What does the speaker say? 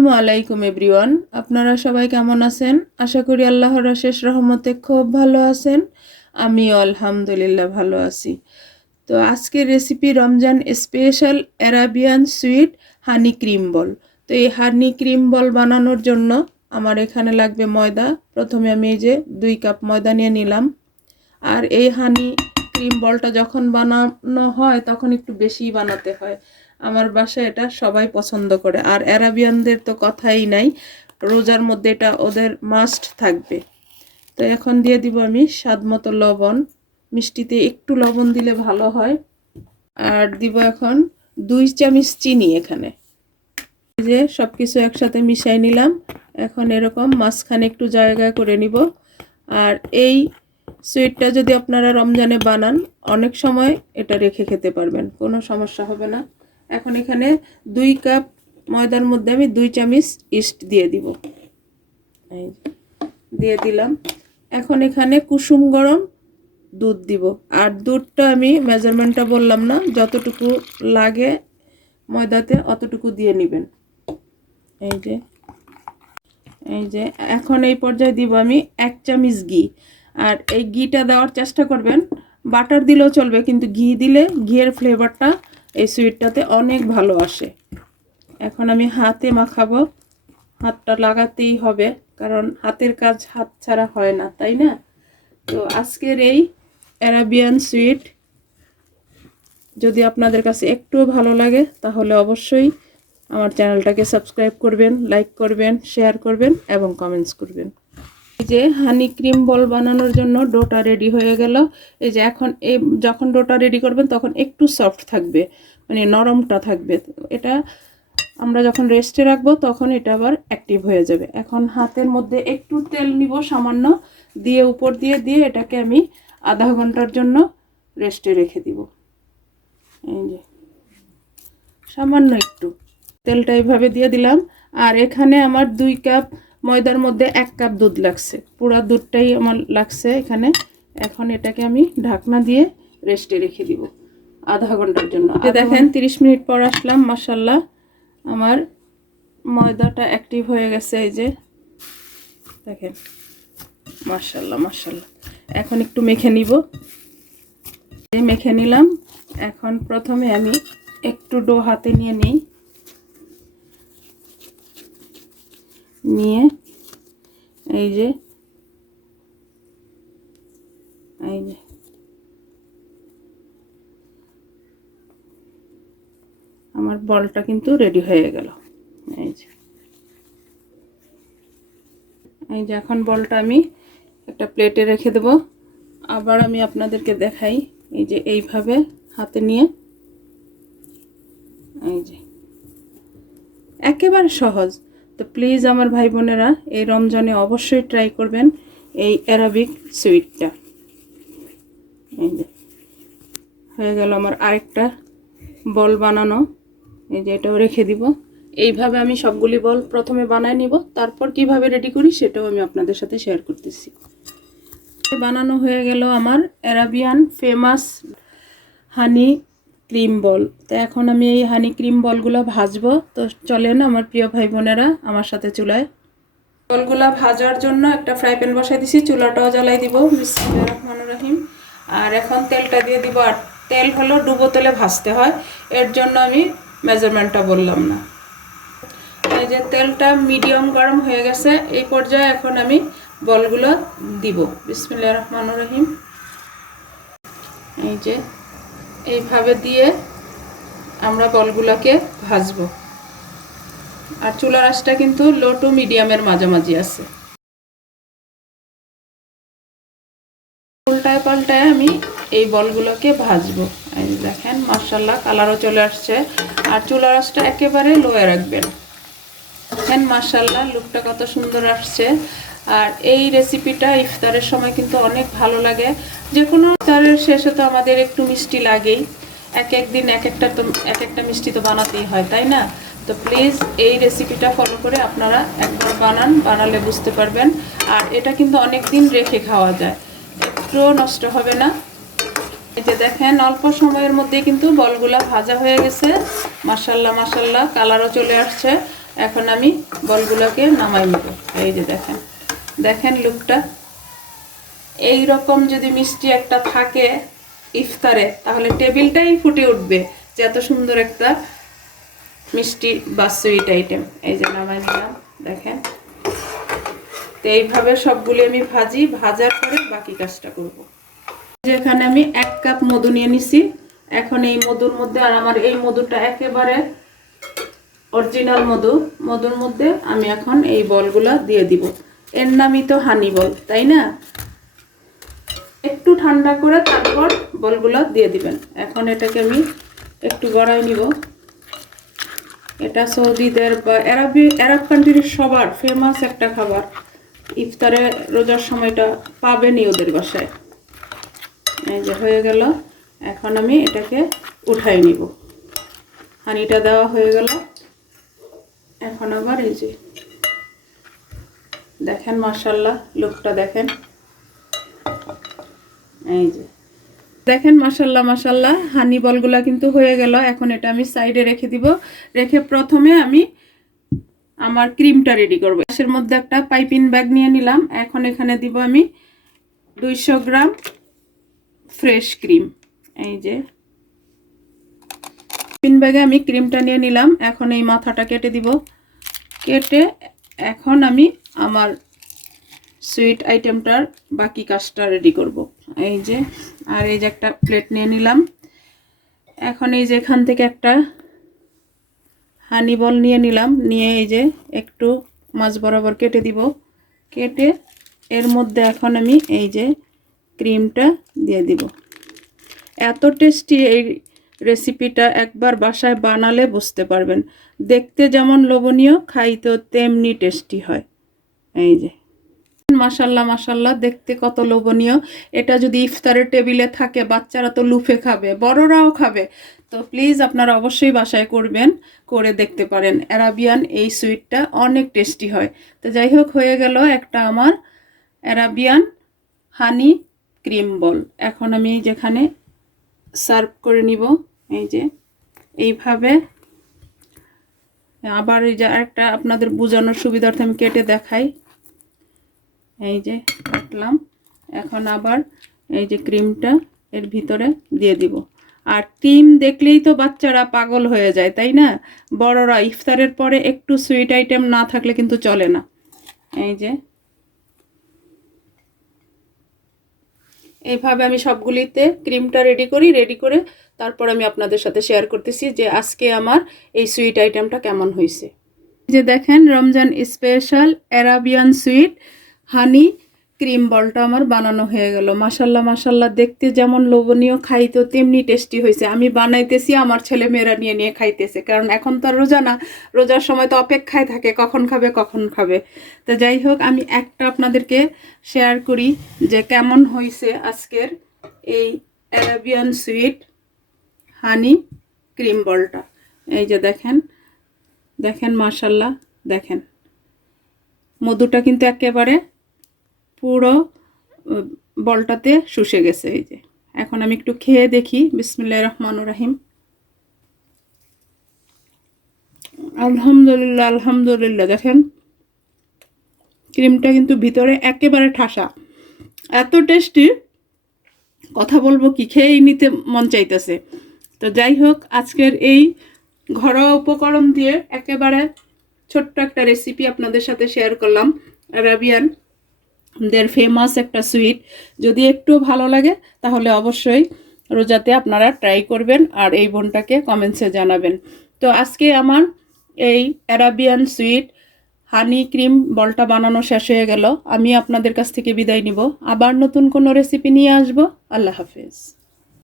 আসসালামু আলাইকুম, এভরিওয়ান। আপনারা সবাই কেমন আছেন? আশা করি আল্লাহর শেষ রহমতে খুব ভালো আছেন। আমিও আলহামদুলিল্লাহ ভালো আছি। তো আজকের recipe Ramzan special Arabian sweet honey cream ball. তো এই হানি ক্রিম বল বানানোর জন্য আমার এখানে লাগবে ময়দা। প্রথমে আমি এই যে দুই কাপ ময়দা নিয়ে নিলাম। আর এই হানি ক্রিম বলটা যখন বানানো হয়, তখন একটু বেশিই বানাতে হয়। আমার বাসায় এটা সবাই পছন্দ করে। আর অ্যারাবিয়ানদের তো কথাই নাই, রোজার মধ্যে এটা ওদের মাস্ট থাকবে। তো এখন দিয়ে দিব আমি স্বাদ মতো লবণ। মিষ্টিতে একটু লবণ দিলে ভালো হয়। আর দিব এখন দুই চামচ চিনি এখানে। যে সব কিছু একসাথে মিশাই নিলাম। এখন এরকম মাঝখানে একটু জায়গা করে নিব। আর এই সুইটটা যদি আপনারা রমজানে বানান, অনেক সময় এটা রেখে খেতে পারবেন। কোনো সমস্যা হবে না। এখন এখানে দুই কাপ ময়দার মধ্যে আমি দুই চামচ ইস্ট দিয়ে দিব। এই দিয়ে দিলাম। এখন এখানে কুসুম গরম দুধ দিব। আর দুধটা আমি মেজারমেন্টটা বললাম না, যতটুকু লাগে ময়দাতে অতটুকু দিয়ে নেবেন। এই যে এই যে, এখন এই পর্যায়ে দিব আমি এক চামচ ঘি। আর এই ঘিটা দেওয়ার চেষ্টা করবেন। বাটার দিলেও চলবে, কিন্তু ঘি দিলে ঘিয়ের ফ্লেভারটা এই সুইটটাতে অনেক ভালো আসে। এখন আমি হাতে মাখাবো। হাতটা লাগাতেই হবে, কারণ হাতের কাজ হাত ছাড়া হয় না, তাই না? তো আজকের এই অ্যারাবিয়ান সুইট যদি আপনাদের কাছে একটুও ভালো লাগে, তাহলে অবশ্যই আমার চ্যানেলটাকে সাবস্ক্রাইব করবেন লাইক করবেন শেয়ার করবেন এবং কমেন্টস করবেন। এই যে হানি ক্রিম বল বানানোর জন্য ডোটা রেডি হয়ে গেল। এই যে এখন এই যখন ডোটা রেডি করবেন তখন একটু সফট থাকবে মানে নরমটা থাকবে। এটা আমরা যখন রেস্টে রাখব তখন এটা আবার অ্যাক্টিভ হয়ে যাবে। এখন হাতের মধ্যে একটু তেল নিব সামান্য, দিয়ে উপর দিয়ে দিয়ে এটাকে আমি আধা ঘণ্টার জন্য রেস্টে রেখে দিব। এই যে, সামান্য একটু। তেলটা এইভাবে দিয়ে দিলাম। আর এখানে আমার দুই কাপ ময়দার মধ্যে এক কাপ দুধ লাগছে। পুরো দুধটাই আমার লাগছে এখানে। এখন এটাকে আমি ঢাকনা দিয়ে রেস্টে রেখে দিব আধা ঘণ্টার জন্য। দেখেন তিরিশ মিনিট পর আসলাম মাসাল্লাহ আমার ময়দাটা অ্যাক্টিভ হয়ে গেছে এই যে। দেখেন মার্শাল্লাহ মার্শাল্লাহ এখন একটু মেখে নিব। মেখে নিলাম। এখন প্রথমে আমি একটু ডো হাতে নিয়ে নিই। নিয়ে এই যে এই যে। আমার বলটা কিন্তু রেডি হয়ে গেল। এই যে। এই যে, এখন বলটা আমি একটা প্লেটে রেখে দেব। আবার আমি আপনাদেরকে দেখাই, এই যে এইভাবে হাতে নিয়ে। এই যে। একেবারে সহজ। তো প্লিজ আমার ভাই বোনেরা, এই রমজানে অবশ্যই ট্রাই করবেন এই অ্যারাবিক সুইটটা এই যে, হয়ে গেল আমার আরেকটা বল বানানো। এই যে এটাও রেখে দিব। এইভাবে আমি সবগুলি বল প্রথমে বানায় নিব, তারপর কীভাবে রেডি করি সেটাও আমি আপনাদের সাথে শেয়ার করতেছি। বানানো হয়ে গেল আমার Arabian famous honey cream ball. তো এখন আমি এই হানি ক্রিম বলগুলো ভাজবো। তো চলেন আমার প্রিয় ভাই বোনেরা, আমার সাথে চুলায়। বলগুলা ভাজার জন্য একটা ফ্রাই প্যান বসাই দিছি, চুলাটাও জ্বালাই দিব। বিসমিল্লাহির রহমানির রহিম। আর এখন তেলটা দিয়ে দিব। আর তেল হলো ডুবো তেলে ভাজতে হয়। এর জন্য আমি মেজারমেন্টটা বললাম না। এই যে তেলটা মিডিয়াম গরম হয়ে গেছে, এই পর্যায়ে এখন আমি বলগুলো দিব। বিসমিল্লাহির রহমানির রহিম। এই যে এইভাবে দিয়ে আমরা বলগুলোকে ভাজবো। আর চুলার আঁচটা কিন্তু লো টু মিডিয়ামের মাঝামাঝি আছে। উল্টায় পাল্টায় আমি এই বলগুলোকে ভাজবো। এই দেখেন মার্শাল্লাহ কালারও চলে আসছে। আর চুলার আঁচটা একেবারে লোয়ে রাখবেন। দেখেন মার্শাল্লাহ লুকটা কত সুন্দর আসছে। আর এই রেসিপিটা ইফতারের সময় কিন্তু অনেক ভালো লাগে। যে কোনো ইফতারের শেষে তো আমাদের একটু মিষ্টি লাগেই। এক এক দিন এক একটা তো, এক একটা মিষ্টি তো বানাতেই হয়, তাই না? তো প্লিজ এই রেসিপিটা ফলো করে আপনারা একবার বানান, বানালে বুঝতে পারবেন। আর এটা কিন্তু অনেক দিন রেখে খাওয়া যায়। একটুও নষ্ট হবে না। এই যে দেখেন, অল্প সময়ের মধ্যে কিন্তু বলগুলা ভাজা হয়ে গেছে। মাসাল্লাহ মাসাল্লাহ কালারও চলে আসছে। এখন আমি বলগুলোকে নামাই নেব। এই যে দেখেন। দেখেন লুকটা এই রকম যদি মিষ্টি একটা থাকে ইফতারে, তাহলে টেবিলটাই ফুটে উঠবে যে এত সুন্দর একটা মিষ্টি বা সুইট আইটেম এই যে নামাই নিলাম দেখেন। তো এইভাবে সবগুলি আমি ভাজি ভাজার পরে বাকি কাজটা করব। যেখানে আমি এক কাপ মধু নিয়ে নিছি। এখন এই মধুর মধ্যে, আর আমার এই মধুটা একেবারে অরিজিনাল মধু, মধুর মধ্যে আমি এখন এই বলগুলো দিয়ে দিব। এর নামই তো হানি বল তাই না? একটু ঠান্ডা করে তারপর বলগুলো দিয়ে দিবেন। এখন এটাকে আমি একটু গড়াই নিব। এটা সৌদিদের বা অ্যারাবি, অ্যারাব কান্ট্রির সবার ফেমাস একটা খাবার। ইফতারে রোজার সময়টা পাবেনই ওদের বাসায়। এই যে হয়ে গেল। এখন আমি এটাকে উঠাই নিব। হানিটা দেওয়া হয়ে গেল। এখন আবার এই যে দেখেন মার্শাল্লাহ লুকটা দেখেন। এই যে। দেখেন মাসাল্লাহ মাসাল্লাহ হানি বলগুলা কিন্তু হয়ে গেল। এখন এটা আমি সাইডে রেখে দিব। রেখে প্রথমে আমি আমার ক্রিমটা রেডি করব। এর মধ্যে একটা পাইপিং ব্যাগ নিয়ে নিলাম। এখন এখানে দিব আমি দুইশো গ্রাম ফ্রেশ ক্রিম। এই যে। পাইপিং ব্যাগে আমি ক্রিমটা নিয়ে নিলাম। এখন এই মাথাটা কেটে দিব। কেটে এখন আমি আমার সুইট আইটেমটার বাকি কাজটা রেডি করব। এই যে, আর এই যে একটা প্লেট নিয়ে নিলাম। এখন এই যে এখান থেকে একটা হানি বল নিয়ে নিলাম। নিয়ে এই যে একটু মাছ বরাবর কেটে দিব। কেটে এর মধ্যে এখন আমি এই যে ক্রিমটা দিয়ে দিব। এত টেস্টি এই রেসিপিটা একবার বাসায় বানালে বুঝতে পারবেন। দেখতে যেমন লোভনীয়, খাইতেও তেমনি টেস্টি হয়। এই যে। মাসাল্লাহ মাসাল্লাহ দেখতে কত লোভনীয়। এটা যদি ইফতারের টেবিলে থাকে, বাচ্চারা তো লুফে খাবে, বড়রাও খাবে। তো প্লিজ আপনারা অবশ্যই বাসায় করবেন, করে দেখতে পারেন। অ্যারাবিয়ান এই সুইটটা অনেক টেস্টি হয়। তো যাই হোক, হয়ে গেল একটা আমার অ্যারাবিয়ান হানি ক্রিম বল। এখন আমি যেখানে সার্ভ করে নিব, এই যে। এইভাবে আবার এই যে আরেকটা আপনাদের বোঝানোর সুবিধার্থে আমি কেটে দেখাই। এই যে কাটলাম, এখন আবার এই যে ক্রিমটা এর ভিতরে দিয়ে দিব। আর ক্রিম দেখলেই তো বাচ্চারা পাগল হয়ে যায়, তাই না? বড়রা ইফতারের পরে একটু সুইট আইটেম না থাকলে কিন্তু চলে না। এই যে এইভাবে আমি সবগুলিতে ক্রিমটা রেডি করি রেডি করে তারপর আমি আপনাদের সাথে শেয়ার করতেছি যে আজকে আমার এই সুইট আইটেমটা কেমন হয়েছে। যে দেখেন, Ramzan special Arabian sweet honey cream বলটা আমার বানানো হয়ে গেল। মাসাল্লাহ মাসাল্লাহ দেখতে যেমন লোভনীয় খাইতো তেমনি টেস্টি হয়েছে। আমি বানাইতেছি, আমার ছেলে মেয়েরা নিয়ে নিয়ে খাইতেছে। কারণ এখন তো আর রোজা না, রোজার সময় তো অপেক্ষায় থাকে, কখন খাবে কখন খাবে। তো যাই হোক, আমি একটা আপনাদেরকে শেয়ার করি যে কেমন হয়েছে আজকের এই অ্যারাবিয়ান সুইট হানি ক্রিম বলটা। এই যে দেখেন দেখেন মাসাল্লাহ দেখেন। মধুটা কিন্তু একেবারে পুরো বলটাতে শুষে গেছে এই যে। এখন আমি একটু খেয়ে দেখি। বিসমিল্লাহ রহমান রাহিম। আলহামদুলিল্লাহ আলহামদুলিল্লাহ। দেখেন, ক্রিমটা কিন্তু ভিতরে একেবারে ঠাসা। এত টেস্টি, কথা বলব কি খেয়েই নিতে মন চাইতেছে। তো যাই হোক, আজকের এই ঘরোয়া উপকরণ দিয়ে একেবারে ছোট্ট একটা রেসিপি আপনাদের সাথে শেয়ার করলাম। অ্যারাবিয়ান দের ফেমাস একটা সুইট যদি একটু ভালো লাগে, তাহলে অবশ্যই রোজাতে আপনারা ট্রাই করবেন আর এই বোনটাকে কমেন্টসে জানাবেন। তো আজকে আমার এই অ্যারাবিয়ান সুইট হানি ক্রিম বলটা বানানো শেষ হয়ে গেল। আমি আপনাদের কাছ থেকে বিদায় নিব। আবার নতুন কোনো রেসিপি নিয়ে আসব। আল্লাহ হাফেজ।